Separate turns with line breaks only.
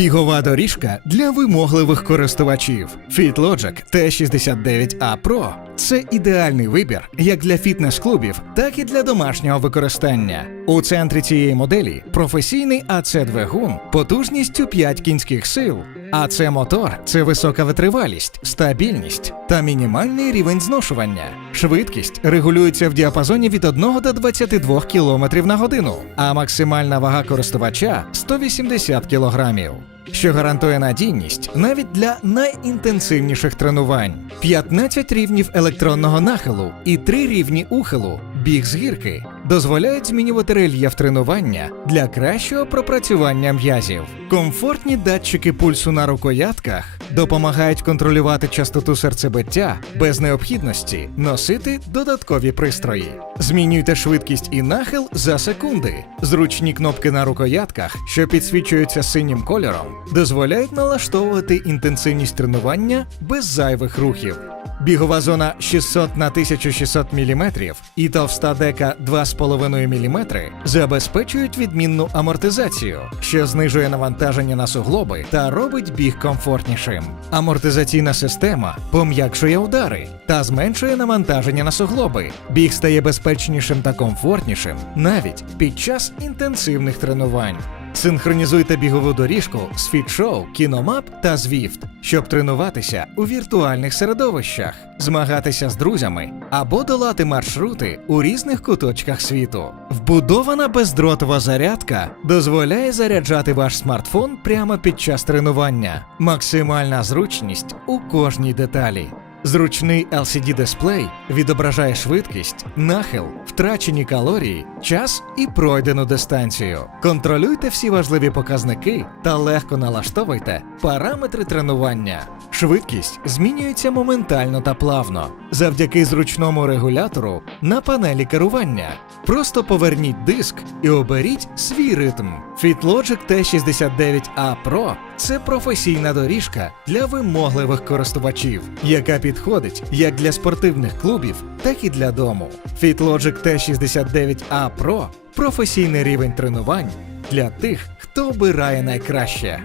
Бігова доріжка для вимогливих користувачів. FitLogic T69A Pro – це ідеальний вибір як для фітнес-клубів, так і для домашнього використання. У центрі цієї моделі професійний АЦ-двигун потужністю 5 кінських сил. АЦ мотор це висока витривалість, стабільність та мінімальний рівень зношування. Швидкість регулюється в діапазоні від 1 до 22 км на годину, а максимальна вага користувача 180 кг. Що гарантує надійність навіть для найінтенсивніших тренувань. 15 рівнів електронного нахилу і 3 рівні ухилу, біг з гірки, дозволяють змінювати рельєф тренування для кращого пропрацювання м'язів. Комфортні датчики пульсу на рукоятках допомагають контролювати частоту серцебиття без необхідності носити додаткові пристрої. Змінюйте швидкість і нахил за секунди. Зручні кнопки на рукоятках, що підсвічуються синім кольором, дозволяють налаштовувати інтенсивність тренування без зайвих рухів. Бігова зона 600 на 1600 мм і товста дека 2,5 мм забезпечують відмінну амортизацію, що знижує навантаження на суглоби та робить біг комфортнішим. Амортизаційна система пом'якшує удари та зменшує навантаження на суглоби. Біг стає безпечнішим та комфортнішим навіть під час інтенсивних тренувань. Синхронізуйте бігову доріжку з FitShow, KinoMap та Zwift, щоб тренуватися у віртуальних середовищах, змагатися з друзями або долати маршрути у різних куточках світу. Вбудована бездротова зарядка дозволяє заряджати ваш смартфон прямо під час тренування. Максимальна зручність у кожній деталі. Зручний LCD-дисплей відображає швидкість, нахил, втрачені калорії, час і пройдену дистанцію. Контролюйте всі важливі показники та легко налаштовуйте параметри тренування. Швидкість змінюється моментально та плавно завдяки зручному регулятору на панелі керування. Просто поверніть диск і оберіть свій ритм. FitLogic T69A Pro – це професійна доріжка для вимогливих користувачів, яка підходить як для спортивних клубів, так і для дому. FitLogic T69A Pro – професійний рівень тренувань для тих, хто обирає найкраще.